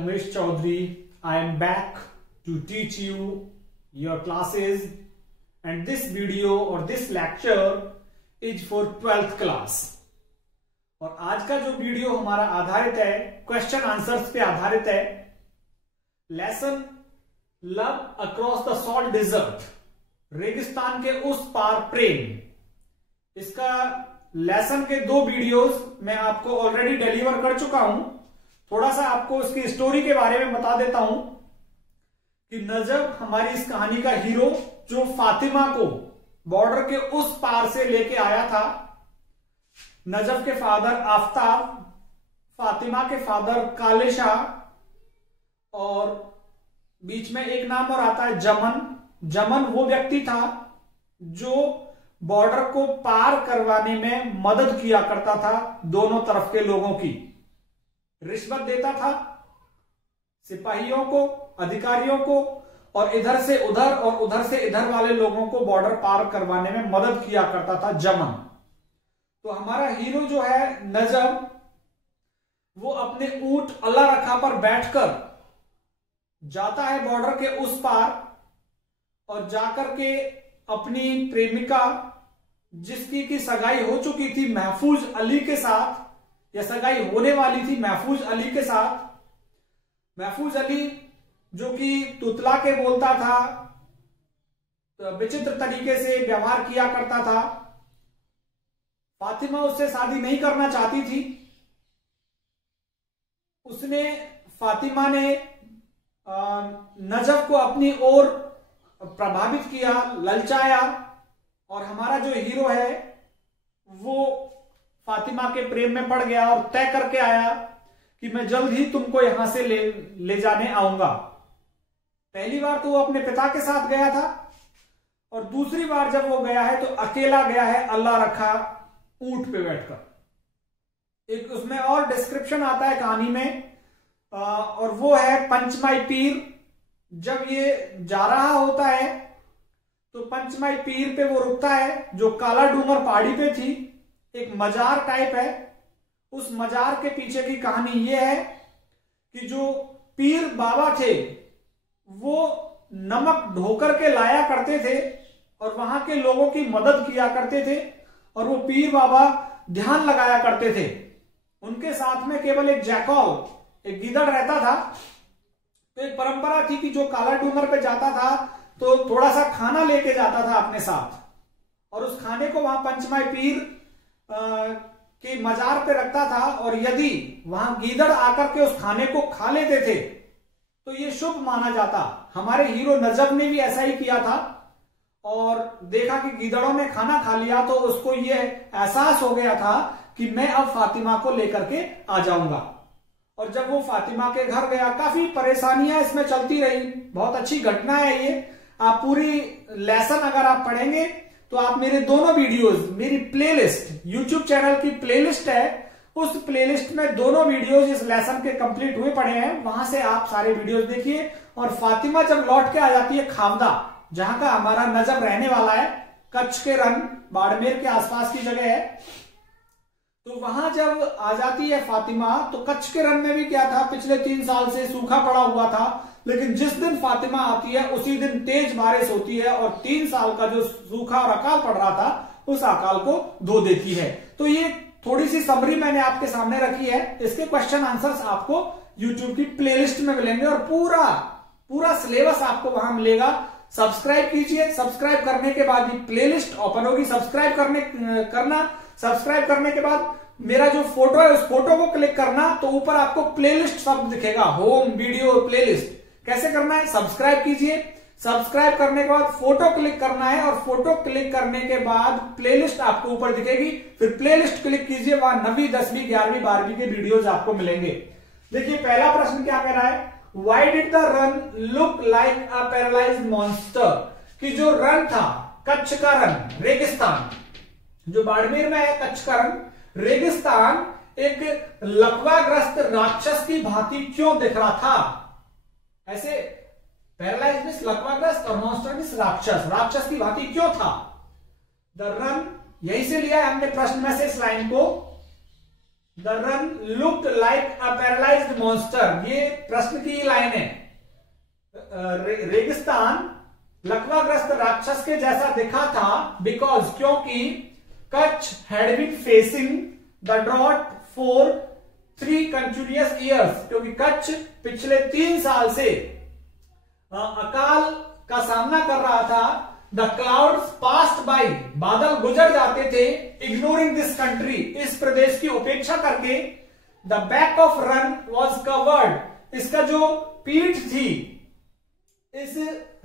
Umesh Chaudhary. I am back to teach you your classes, and this video or this lecture is for 12th class. और आज का जो video हमारा आधारित है क्वेश्चन आंसर्स पे आधारित है। Lesson love across the salt desert, रेगिस्तान के उस पार प्रेम। इसका लेसन के 2 वीडियोस मैं आपको ऑलरेडी डिलीवर कर चुका हूं। थोड़ा सा आपको उसकी स्टोरी के बारे में बता देता हूं कि नजब हमारी इस कहानी का हीरो जो फातिमा को बॉर्डर के उस पार से लेके आया था। नजब के फादर आफ्ताब, फातिमा के फादर काले शाह, और बीच में एक नाम और आता है जमन। जमन वो व्यक्ति था जो बॉर्डर को पार करवाने में मदद किया करता था दोनों तरफ के लोगों की। रिश्वत देता था सिपाहियों को, अधिकारियों को, और इधर से उधर और उधर से इधर वाले लोगों को बॉर्डर पार करवाने में मदद किया करता था जमन। तो हमारा हीरो जो है नजब, वो अपने ऊंट अल्लाह रखा पर बैठकर जाता है बॉर्डर के उस पार, और जाकर के अपनी प्रेमिका, जिसकी की सगाई हो चुकी थी महफूज अली के साथ, या सगाई होने वाली थी महफूज अली के साथ। महफूज अली जो कि तुतला के बोलता था, विचित्र तरीके से व्यवहार किया करता था। फातिमा उससे शादी नहीं करना चाहती थी। फातिमा ने नजब को अपनी ओर प्रभावित किया, ललचाया, और हमारा जो हीरो है वो फातिमा के प्रेम में पड़ गया और तय करके आया कि मैं जल्द ही तुमको यहां से ले जाने आऊंगा। पहली बार तो वो अपने पिता के साथ गया था, और दूसरी बार जब वो गया है तो अकेला गया है, अल्लाह रखा ऊंट पे बैठकर। एक उसमें और डिस्क्रिप्शन आता है कहानी में, और वो है पंचमाई पीर। जब ये जा रहा होता है तो पंचमाई पीर पे वो रुकता है, जो काला डूंगर पहाड़ी पे थी। एक मजार टाइप है। उस मजार के पीछे की कहानी ये है कि जो पीर बाबा थे वो नमक ढोकर के लाया करते थे और वहां के लोगों की मदद किया करते थे, और वो पीर बाबा ध्यान लगाया करते थे। उनके साथ में केवल एक जैकॉल, एक गीदड़ रहता था। तो एक परंपरा थी कि जो काला डूंगर पे जाता था तो थोड़ा सा खाना लेके जाता था अपने साथ, और उस खाने को वहां पंचमाई पीर के मजार पे रखता था, और यदि वहां गीदड़ आकर के उस खाने को खा लेते थे तो ये शुभ माना जाता। हमारे हीरो नजब ने भी ऐसा ही किया था, और देखा कि गीदड़ों ने खाना खा लिया तो उसको ये एहसास हो गया था कि मैं अब फातिमा को लेकर के आ जाऊंगा। और जब वो फातिमा के घर गया, काफी परेशानियां इसमें चलती रही। बहुत अच्छी घटना है ये। आप पूरी लेसन अगर आप पढ़ेंगे तो आप मेरे दोनों वीडियोस, मेरी प्लेलिस्ट, यूट्यूब चैनल की प्लेलिस्ट है, उस प्लेलिस्ट में दोनों वीडियोस इस लेसन के कंप्लीट हुए पड़े हैं। वहां से आप सारे वीडियोस देखिए। और फातिमा जब लौट के आ जाती है खावदा, जहां का हमारा नजब रहने वाला है, कच्छ के रन, बाड़मेर के आसपास की जगह है, तो वहां जब आ जाती है फातिमा, तो कच्छ के रन में भी क्या था, पिछले 3 साल से सूखा पड़ा हुआ था, लेकिन जिस दिन फातिमा आती है उसी दिन तेज बारिश होती है, और 3 साल का जो सूखा और अकाल पड़ रहा था उस अकाल को धो देती है। तो ये थोड़ी सी समरी मैंने आपके सामने रखी है। इसके क्वेश्चन आंसर्स आपको यूट्यूब की प्लेलिस्ट में मिलेंगे, और पूरा सिलेबस आपको वहां मिलेगा। सब्सक्राइब कीजिए। सब्सक्राइब करने के बाद ही प्लेलिस्ट ओपन होगी। सब्सक्राइब करने के बाद मेरा जो फोटो है उस फोटो को क्लिक करना, तो ऊपर आपको प्लेलिस्ट शब्द दिखेगा, होम वीडियो प्लेलिस्ट। कैसे करना है? सब्सक्राइब कीजिए। सब्सक्राइब करने के बाद फोटो क्लिक करना है, और फोटो क्लिक करने के बाद प्लेलिस्ट आपको ऊपर दिखेगी। फिर प्लेलिस्ट क्लिक कीजिए, वहां 9वीं, 10वीं, 11वीं, 12वीं के वीडियोस आपको मिलेंगे। देखिए पहला प्रश्न क्या कह रहा है, why did the run look like a paralysed monster. कि जो रन था, कच्छ का रन, रेगिस्तान, जो बाड़मेर में है कच्छ का रन, रेगिस्तान एक लकवाग्रस्त राक्षस की भांति क्यों दिख रहा था। ऐसे पैरालाइज मीन्स लकवाग्रस्त, और मॉन्स्टर मीन्स राक्षस की भांति क्यों था। द रन, यही से लिया है हमने प्रश्न में से इस लाइन को। The run looked like a paralysed monster. ये प्रश्न की लाइन है। रेगिस्तान लकवाग्रस्त राक्षस के जैसा दिखा था बिकॉज क्योंकि Kutch had been facing the drought for 3 continuous years, क्योंकि कच्छ पिछले 3 साल से अकाल का सामना कर रहा था। द क्लाउड्स पास्ड बाय, बादल गुजर जाते थे। इग्नोरिंग दिस कंट्री, इस प्रदेश की उपेक्षा करके। The back of run was covered, इसका जो पीठ थी, इस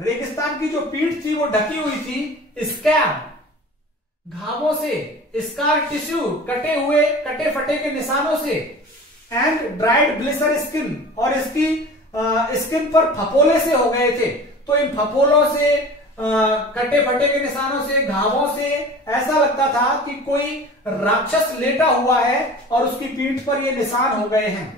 रेगिस्तान की जो पीठ थी वो ढकी हुई थी स्कैब, घावों से, स्कार टिश्यू, कटे फटे के निशानों से, एंड ड्राइड ब्लिसर स्किन, और इसकी स्किन पर फपोले से हो गए थे। तो इन फपोलों से, कटे फटे के निशानों से, घावों से ऐसा लगता था कि कोई राक्षस लेटा हुआ है और उसकी पीठ पर ये निशान हो गए हैं।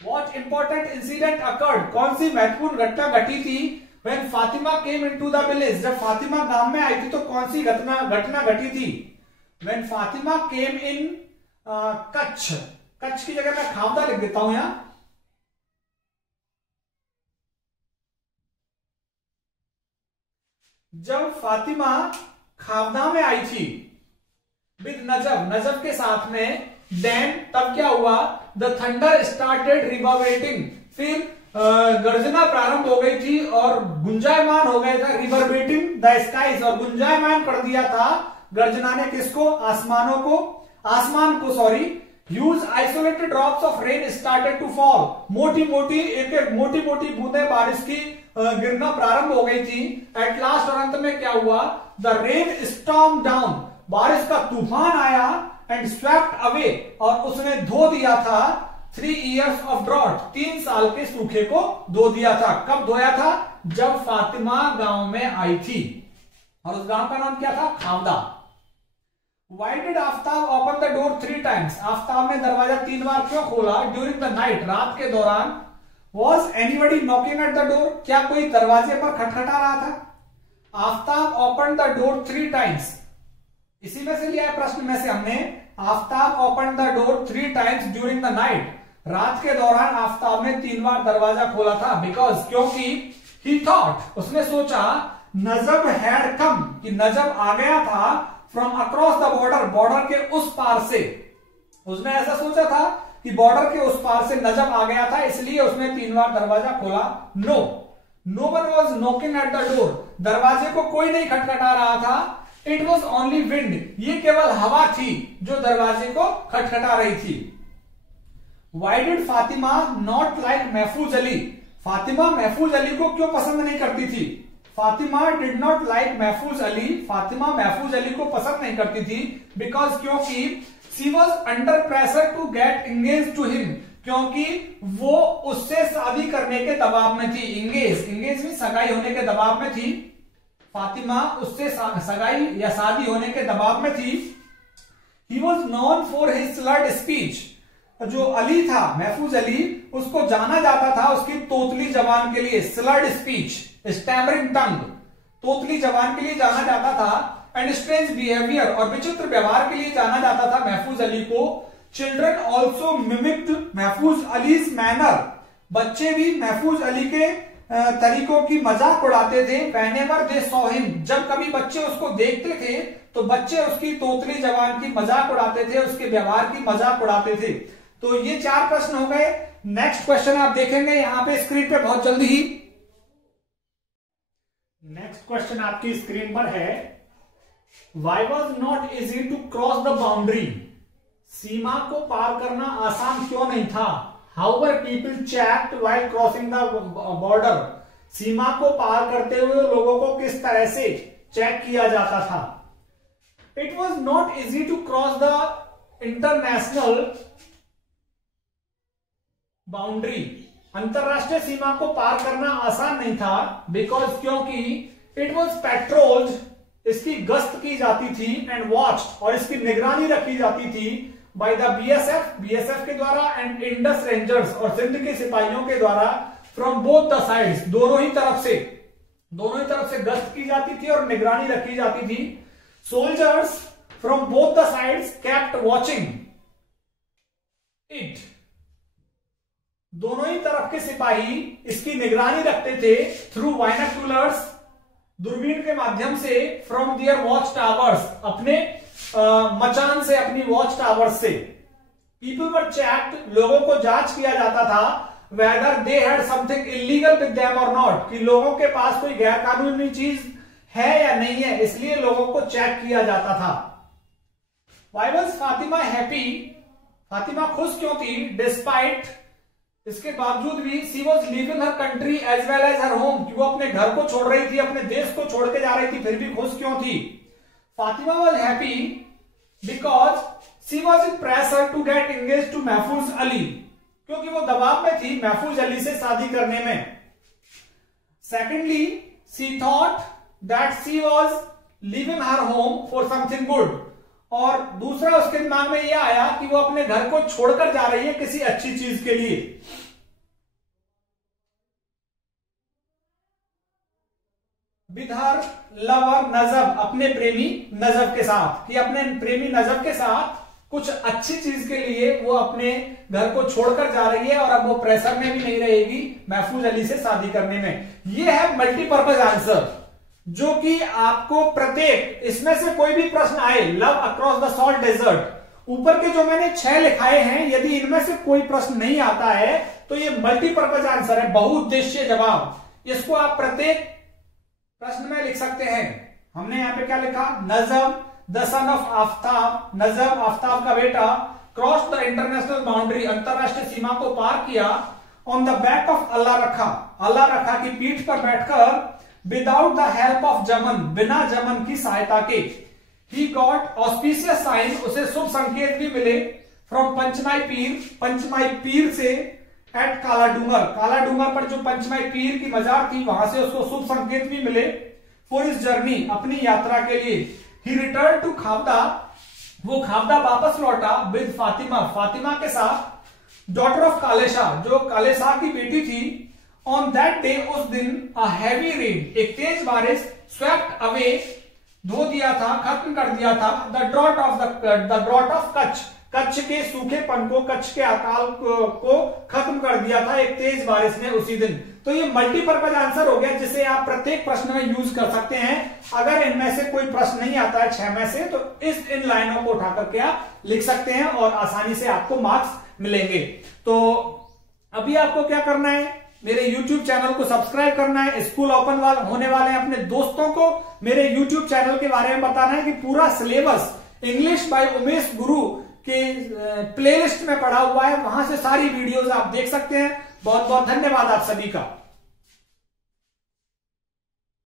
What important incident occurred? कौन सी महत्वपूर्ण घटना घटी थी? When Fatima came into the village, जब फातिमा गांव में आई थी तो कौन सी घटना घटी थी? When Fatima came in Kutch, Kutch की जगह मैं खावदा लिख देता हूं यहां। जब फातिमा खावदा में आई थी विद नजब, नजब के साथ में, देन तब क्या हुआ? द थंडर स्टार्टेड रिवर्बरेटिंग, फिर गर्जना प्रारंभ हो गई थी और गुंजायमान हो गया था। रिवर्बरेटिंग द स्काइज, और गुंजायमान कर दिया था गर्जना ने किसको? आसमान को sorry. Huge isolated drops of rain started to fall, मोटी मोटी बूंदें बारिश की गिरना प्रारंभ हो गई थी। एट लास्ट, और अंत में क्या हुआ? द रेन स्टॉर्म डाउन, बारिश का तूफान आया। एंड स्वेप्ट अवे, और उसने धो दिया था 3 years ऑफ ड्रॉट, 3 साल के सूखे को धो दिया था। कब धोया था? जब फातिमा गांव में आई थी, और उस गांव का नाम क्या था? Khavda. Why did Aftab open the door 3 times? Aftab ने दरवाजा 3 बार क्यों खोला? ड्यूरिंग द नाइट, रात के दौरान। Was anybody knocking at the door, क्या कोई दरवाजे पर खटखटा रहा था? Aftab open the door 3 times, इसी में से लिया है प्रश्न में से हमने। Aftab open the door 3 times during the night, रात के दौरान आफ्ताब ने 3 बार दरवाजा खोला था। बिकॉज, क्योंकि ही थॉट, उसने सोचा, नजब हैड कम, कि नजब आ गया था from across the border, border के उस पार से। उसने ऐसा सोचा था कि बॉर्डर के उस पार से नजब आ गया था, इसलिए उसने 3 बार दरवाजा खोला। No one was knocking at the door, दरवाजे को कोई नहीं खटखटा रहा था। इट वॉज ओनली विंड, ये केवल हवा थी जो दरवाजे को खटखटा रही थी। Why did Fatima not like महफूज अली, फातिमा महफूज अली को क्यों पसंद नहीं करती थी? फातिमा डिड नॉट लाइक महफूज अली, फातिमा महफूज अली को पसंद नहीं करती थी। बिकॉज, क्योंकि she was under pressure to get engage to him, क्योंकि वो उससे शादी करने के दबाव में थी। इंगेज में सगाई होने के दबाव में थी। फातिमा उससे सगाई या शादी होने के दबाव में थी। He was known for his slurred speech, जो अली था, महफूज अली, उसको जाना जाता था उसकी तोतली जबान के लिए। स्लर्ड स्पीच, स्टैमरिंग टंग, तोतली जबान के लिए जाना जाता था। एंड स्ट्रेंज बिहेवियर, और विचित्र व्यवहार के लिए जाना जाता था महफूज अली को। चिल्ड्रन ऑल्सो मिमिक्ड महफूज अलीज मैनर, बच्चे भी महफूज अली के तरीकों की मजाक उड़ाते थे। व्हेनेवर दे सॉ हिम, जब कभी बच्चे उसको देखते थे तो बच्चे उसकी तोतली जबान की मजाक उड़ाते थे, उसके व्यवहार की मजाक उड़ाते थे। तो ये 4 प्रश्न हो गए। नेक्स्ट क्वेश्चन आप देखेंगे यहां पे स्क्रीन पे बहुत जल्दी ही। नेक्स्ट क्वेश्चन आपकी स्क्रीन पर है, why was not easy to cross the boundary, सीमा को पार करना आसान क्यों नहीं था? However people checked while crossing the border, सीमा को पार करते हुए लोगों को किस तरह से चेक किया जाता था? It was not easy to cross the international boundary, अंतरराष्ट्रीय सीमा को पार करना आसान नहीं था। बिकॉज, क्योंकि इट वॉज पेट्रोल्ड, इसकी गश्त की जाती थी, एंड वॉच्ड, और इसकी निगरानी रखी जाती थी, बाय द बीएसएफ के द्वारा, एंड इंडस रेंजर्स, और सिंध के सिपाहियों के द्वारा, फ्रॉम बोथ द साइड्स, दोनों ही तरफ से गश्त की जाती थी और निगरानी रखी जाती थी। Soldiers from both the sides kept watching, it. दोनों ही तरफ के सिपाही इसकी निगरानी रखते थे थ्रू बाइनोक्यूलर्स, दूरबीन के माध्यम से, फ्रॉम दियर वॉच टावर्स, अपने मचान से, अपनी वॉच टावर्स से। पीपल वर चेक्ड, लोगों को जांच किया जाता था, whether they had something illegal with them और नॉट, कि लोगों के पास कोई गैर कानूनी चीज है या नहीं है, इसलिए लोगों को चेक किया जाता था। Why was Fatima happy, Fatima खुश क्यों थी, डिस्पाइट, इसके बावजूद भी, she was leaving her country as well as her home, कि वो अपने घर को छोड़ रही थी, अपने देश को छोड़ के जा रही थी, फिर भी खुश क्यों थी। Fatima was happy because she was in pressure to get engage to Mahfooz Ali, क्योंकि वो दबाव में थी महफूज अली से शादी करने में। Secondly, she thought that she was living her home for something good, और दूसरा उसके दिमाग में यह आया कि वो अपने घर को छोड़कर जा रही है किसी अच्छी चीज के लिए। विद हर लवर नजब, अपने प्रेमी नजब के साथ, कि अपने प्रेमी नजब के साथ कुछ अच्छी चीज के लिए वो अपने घर को छोड़कर जा रही है, और अब वो प्रेशर में भी नहीं रहेगी महफूज अली से शादी करने में। ये है मल्टीपर्पज आंसर, जो कि आपको प्रत्येक, इसमें से कोई भी प्रश्न आए, love across the salt desert, ऊपर के जो मैंने 6 लिखाए हैं, यदि इनमें से कोई प्रश्न नहीं आता है तो ये मल्टीपर्पज आंसर है, बहुउद्देशीय जवाब। इसको आप प्रत्येक प्रश्न में लिख सकते हैं। हमने यहां पे क्या लिखा, नजम द सन ऑफ आफ्ताब, नजम आफ्ताब का बेटा, क्रॉस द इंटरनेशनल बाउंड्री, अंतरराष्ट्रीय सीमा को पार किया, ऑन द बैक ऑफ अल्लाह रखा, अल्लाह रखा की पीठ पर बैठकर, विदाउट द हेल्प ऑफ जमन, बिना जमन की सहायता के, ही गॉट ऑस्पिशियस साइन, उसे शुभ संकेत भी मिले, फ्रॉम पंचमाई पीर, पंचमाई पीर से, एट काला डूंगर, काला डूंगर पर जो पंचमाई पीर की मजार थी वहां से उसको शुभ संकेत भी मिले, फॉर इस जर्नी, अपनी यात्रा के लिए। ही रिटर्न टू खावदा, वो खावदा वापस लौटा, विद फातिमा, फातिमा के साथ, डॉटर ऑफ कालेशा, जो कालेशा की बेटी थी। ऑन दैट डे, उस दिन, अ हैवी रेन, एक तेज बारिश, स्वेप्ट अवे, धो दिया था, खत्म कर दिया था, the drought of Kutch, Kutch के सूखेपन को, कच्छ के अकाल को खत्म कर दिया था एक तेज बारिश ने उसी दिन। तो ये मल्टीपर्पज आंसर हो गया, जिसे आप प्रत्येक प्रश्न में यूज कर सकते हैं। अगर इनमें से कोई प्रश्न नहीं आता है 6 में से, तो इन लाइनों को उठा करके आप लिख सकते हैं और आसानी से आपको मार्क्स मिलेंगे। तो अभी आपको क्या करना है, मेरे YouTube चैनल को सब्सक्राइब करना है, स्कूल ओपन होने वाले हैं, अपने दोस्तों को मेरे YouTube चैनल के बारे में बताना है कि पूरा सिलेबस इंग्लिश बाय उमेश गुरु के प्लेलिस्ट में पड़ा हुआ है, वहां से सारी वीडियोस आप देख सकते हैं। बहुत बहुत धन्यवाद आप सभी का।